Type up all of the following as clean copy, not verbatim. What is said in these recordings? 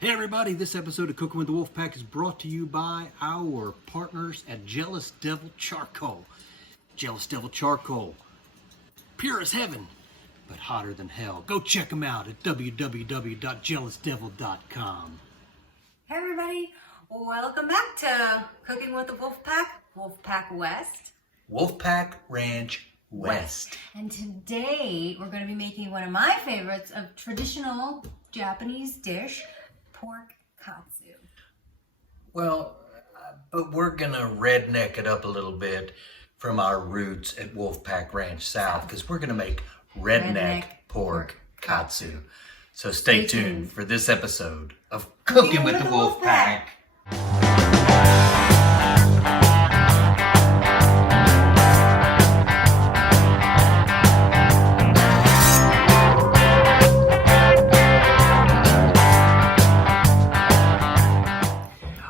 Hey everybody, this episode of Cooking with the Wolfpack is brought to you by our partners at Jealous Devil Charcoal. Jealous Devil Charcoal, pure as heaven, but hotter than hell. Go check them out at www.jealousdevil.com. Hey everybody, welcome back to Cooking with the Wolfpack, Wolfpack West. Wolfpack Ranch West. And today we're going to be making one of my favorites of traditional Japanese dish, pork katsu. Well, but we're going to redneck it up a little bit from our roots at Wolfpack Ranch South because we're going to make redneck pork katsu. So stay tuned for this episode of Cooking with the Wolfpack.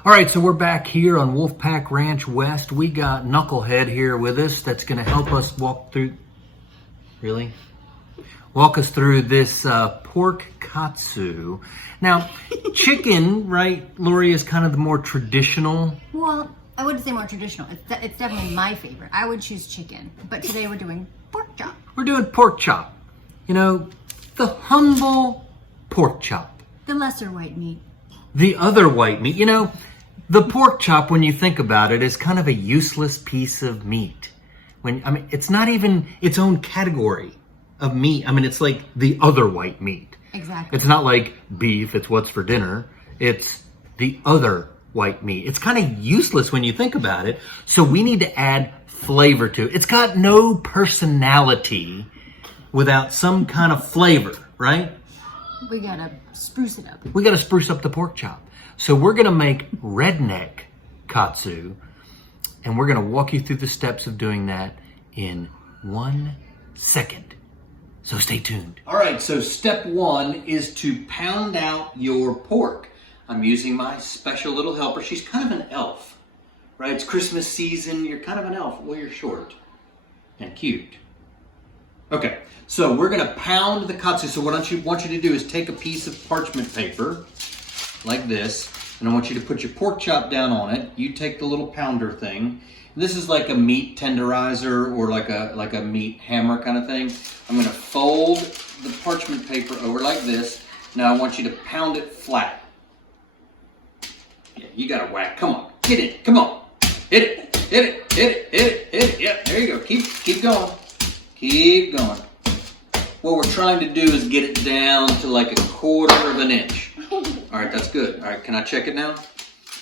All right, so we're back here on Wolfpack Ranch West. We got Knucklehead here with us that's going to help us walk us through this pork katsu. Now, chicken, right, Lori, is kind of the more traditional. Well, I wouldn't say more traditional. It's definitely my favorite. I would choose chicken, but today we're doing pork chop. We're doing pork chop. You know, the humble pork chop. The lesser white meat. The other white meat. You know, the pork chop, when you think about it, is kind of a useless piece of meat. It's not even its own category of meat. I mean, it's like the other white meat. Exactly. It's not like beef, it's what's for dinner. It's the other white meat. It's kind of useless when you think about it. So we need to add flavor to it. It's got no personality without some kind of flavor, right? We gotta spruce it up. We gotta spruce up the pork chop. So we're gonna make redneck katsu, and we're gonna walk you through the steps of doing that in 1 second. So stay tuned. All right, so step one is to pound out your pork. I'm using my special little helper. She's kind of an elf, right? It's Christmas season. You're kind of an elf. Well, you're short and cute. Okay, so we're gonna pound the katsu. So what I want you to do is take a piece of parchment paper like this, and I want you to put your pork chop down on it. You take the little pounder thing. This is like a meat tenderizer or like a meat hammer kind of thing. I'm gonna fold the parchment paper over like this. Now I want you to pound it flat. Yeah, you gotta whack. Come on, hit it. Come on, hit it, hit it, hit it, hit it, hit it. Yeah, there you go. Keep going. Keep going. What we're trying to do is get it down to like 1/4 of an inch. All right, that's good. All right, can I check it now?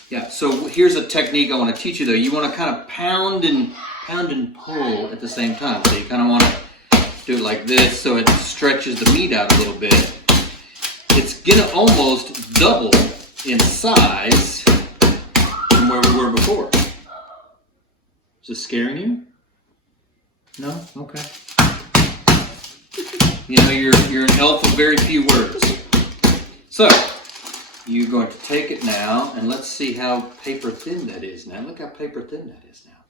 Yeah, so here's a technique I want to teach you though. You want to kind of pound and pull at the same time. So you kind of want to do it like this so it stretches the meat out a little bit. It's gonna almost double in size from where we were before. Is this scaring you? No? Okay. You know, you're an elf of very few words. So, you're going to take it now, and let's see how paper thin that is now. Look how paper thin that is now.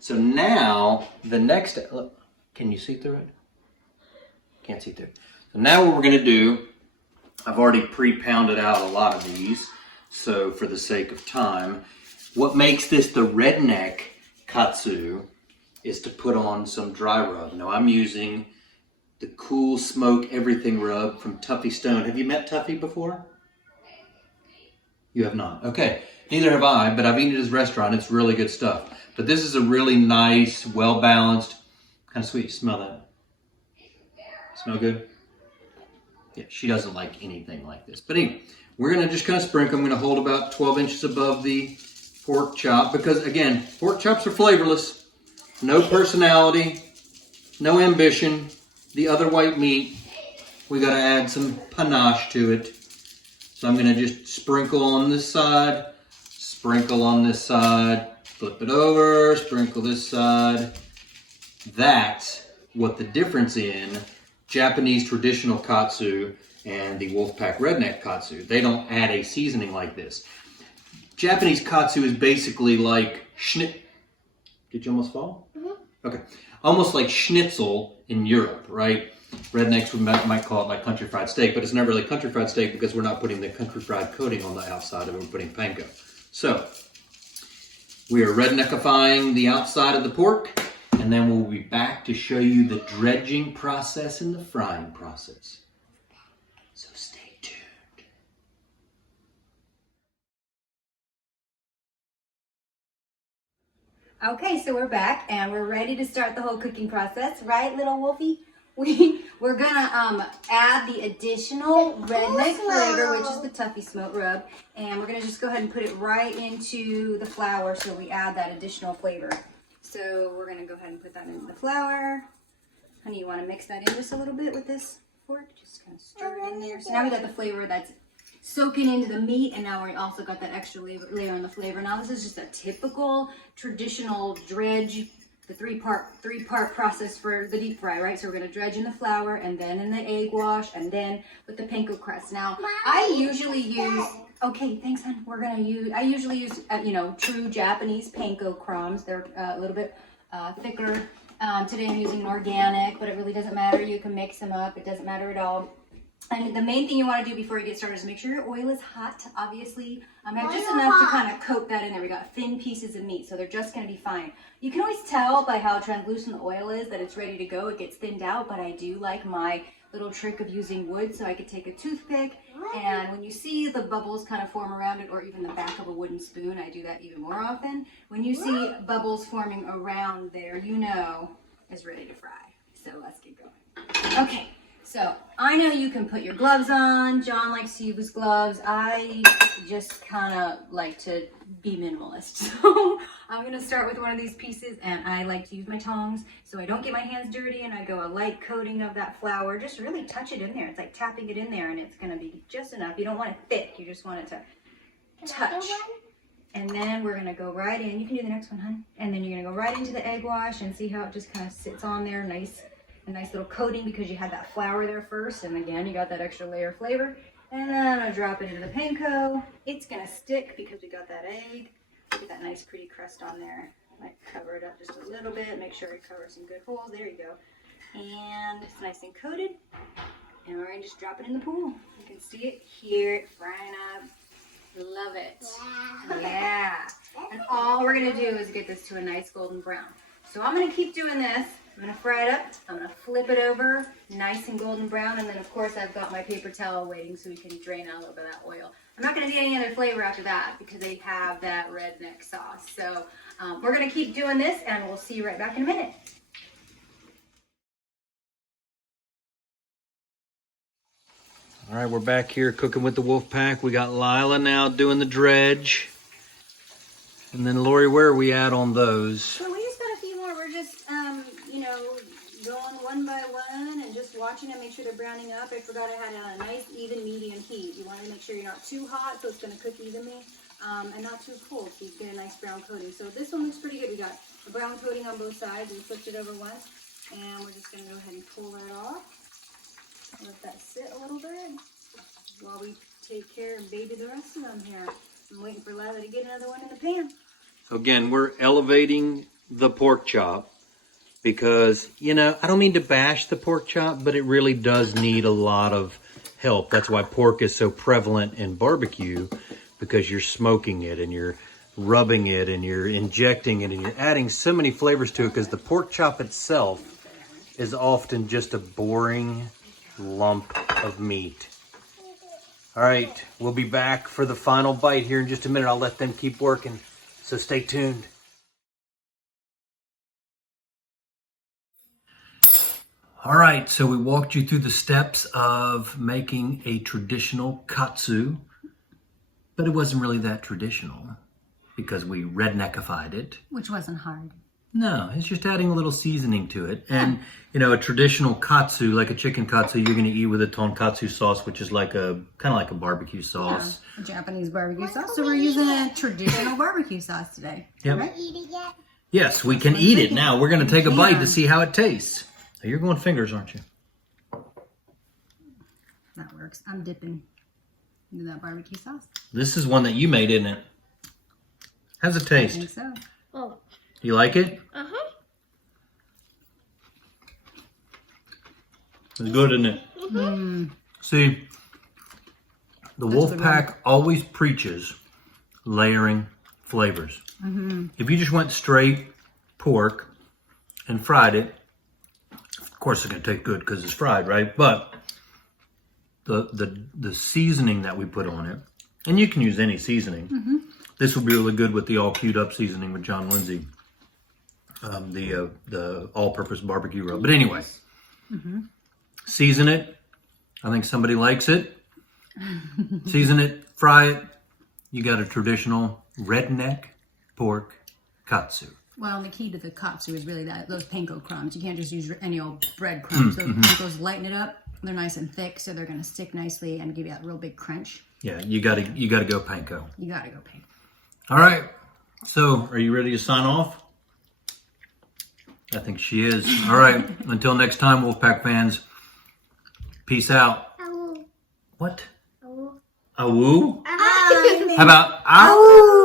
So now, the next, look, can you see through it? Can't see through it. So now what we're going to do, I've already pre-pounded out a lot of these, so for the sake of time, what makes this the redneck katsu is to put on some dry rub. Now I'm using the Cool Smoke Everything rub from Tuffy Stone. Have you met Tuffy before? You have not. Okay, neither have I, but I've eaten at his restaurant. It's really good stuff. But this is a really nice, well-balanced, kind of sweet. Smell that. Smell good? Yeah, she doesn't like anything like this. But anyway, we're gonna just kind of sprinkle. I'm gonna hold about 12 inches above the pork chop because, again, pork chops are flavorless. No personality, no ambition. The other white meat, we gotta add some panache to it. So I'm gonna just sprinkle on this side, sprinkle on this side, flip it over, sprinkle this side. That's what the difference in Japanese traditional katsu and the Wolfpack redneck katsu. They don't add a seasoning like this. Japanese katsu is basically like Did you almost fall? Mm-hmm. Okay. Almost like schnitzel in Europe, right? Rednecks might call it like country fried steak, but it's not really country fried steak because we're not putting the country fried coating on the outside of it. We're putting panko. So we are redneckifying the outside of the pork, and then we'll be back to show you the dredging process and the frying process. So stay tuned. Okay, so we're back and we're ready to start the whole cooking process, right, little Wolfie? We're gonna add the additional redneck flavor, which is the toughy smoked rub, and we're gonna just go ahead and put it right into the flour so we add that additional flavor. So we're gonna go ahead and put that into the flour. Honey, you wanna mix that in just a little bit with this fork? Just kind of stir it in there. So now we got the flavor that's soaking into the meat, and now we also got that extra layer on the flavor. Now this is just a typical traditional dredge, the three-part process for the deep fry, right? So we're gonna dredge in the flour, and then in the egg wash, and then with the panko crust. Now I usually use, okay, thanks, hon. I usually use, true Japanese panko crumbs. They're a little bit thicker. Today I'm using an organic, but it really doesn't matter. You can mix them up. It doesn't matter at all. And the main thing you want to do before you get started is make sure your oil is hot, obviously. Have just enough to kind of coat that in there. We got thin pieces of meat, so they're just going to be fine. You can always tell by how translucent the oil is that it's ready to go. It gets thinned out, but I do like my little trick of using wood, so I could take a toothpick, and when you see the bubbles kind of form around it, or even the back of a wooden spoon, I do that even more often. When you see bubbles forming around there, you know it's ready to fry. So let's get going. Okay. So I know you can put your gloves on. John likes to use gloves. I just kind of like to be minimalist. So I'm going to start with one of these pieces, and I like to use my tongs so I don't get my hands dirty, and I go a light coating of that flour. Just really touch it in there. It's like tapping it in there, and it's going to be just enough. You don't want it thick. You just want it to touch. And then we're going to go right in. You can do the next one, hon. And then you're going to go right into the egg wash and see how it just kind of sits on there. A nice little coating because you had that flour there first, and again you got that extra layer of flavor. And then I'm gonna drop it into the panko. It's gonna stick because we got that egg. Get that nice pretty crust on there. Might cover it up just a little bit, make sure it covers some good holes. There you go. And it's nice and coated. And we're gonna just drop it in the pool. You can see it, hear it frying up. Love it. Yeah. And all we're gonna do is get this to a nice golden brown. So I'm gonna keep doing this. I'm going to fry it up, I'm going to flip it over, nice and golden brown, and then of course I've got my paper towel waiting so we can drain out a little bit of that oil. I'm not going to do any other flavor after that because they have that redneck sauce. So we're going to keep doing this, and we'll see you right back in a minute. All right, we're back here cooking with the wolf pack. We got Lila now doing the dredge. And then Lori, where are we at on those? So we just got a few more. We're just, going one by one and just watching them, make sure they're browning up. I forgot I had a nice, even, medium heat. You want to make sure you're not too hot so it's going to cook evenly, and not too cold so you get a nice brown coating. So this one looks pretty good. We got a brown coating on both sides. We flipped it over once, and we're just going to go ahead and pull that off. Let that sit a little bit while we take care and baby the rest of them here. I'm waiting for Lila to get another one in the pan. So again, we're elevating the pork chop because, I don't mean to bash the pork chop, but it really does need a lot of help. That's why pork is so prevalent in barbecue, because you're smoking it and you're rubbing it and you're injecting it and you're adding so many flavors to it, because the pork chop itself is often just a boring lump of meat. All right, we'll be back for the final bite here in just a minute. I'll let them keep working, so stay tuned. All right, so we walked you through the steps of making a traditional katsu, but it wasn't really that traditional because we redneckified it. Which wasn't hard. No, it's just adding a little seasoning to it. And, a traditional katsu, like a chicken katsu, you're going to eat with a tonkatsu sauce, which is kind of like a barbecue sauce. Yeah, a Japanese barbecue sauce. So we're using a traditional barbecue sauce today. Yep. Right? Yes, we can eat it now. We're going to take a bite to see how it tastes. So you're going fingers, aren't you? That works. I'm dipping into that barbecue sauce. This is one that you made, isn't it? How's it taste? I think so. Oh. You like it? Uh-huh. It's good, isn't it? Mm. See, the Wolfpack always preaches layering flavors. Mm-hmm. If you just went straight pork and fried it, of course it's going to taste good because it's fried, right? But the seasoning that we put on it, and you can use any seasoning. Mm-hmm. This will be really good with the all queued up seasoning with John Lindsay, the all-purpose barbecue rub. But anyway, season it. I think somebody likes it. Season it, fry it. You got a traditional redneck pork katsu. Well, and the key to the katsu is really those panko crumbs. You can't just use any old bread crumbs. Those pankos lighten it up. They're nice and thick, so they're going to stick nicely and give you that real big crunch. Yeah, you got to go panko. You got to go panko. All right. So, are you ready to sign off? I think she is. All right. Until next time, Wolfpack fans. Peace out. Ow. What? Ow. Awoo? Ah. How about ow?